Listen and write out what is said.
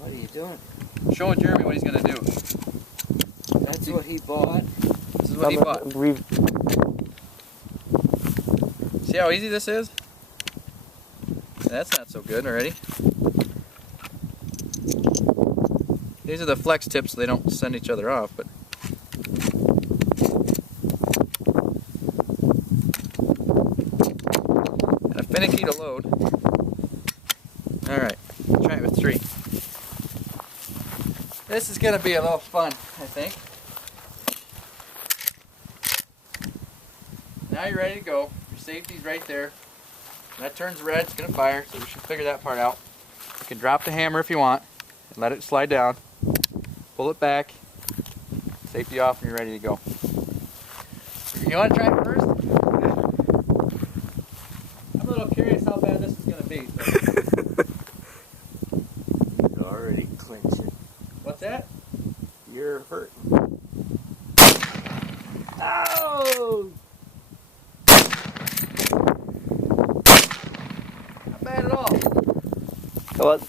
What are you doing? Show Jeremy what he's gonna do. That's what he bought. This is what he bought. See how easy this is? That's not so good already. These are the flex tips, so they don't send each other off, but kind of finicky to load. Alright, try it with 3. This is going to be a little fun, I think. Now you're ready to go. Your safety's right there. When that turns red, it's going to fire, so we should figure that part out. You can drop the hammer if you want and let it slide down. Pull it back, safety off, and you're ready to go. You want to try it first? I'm a little curious how bad this is going to be. So. You're already clinching. What's that? You're hurting. Oh! Not bad at all. Come on.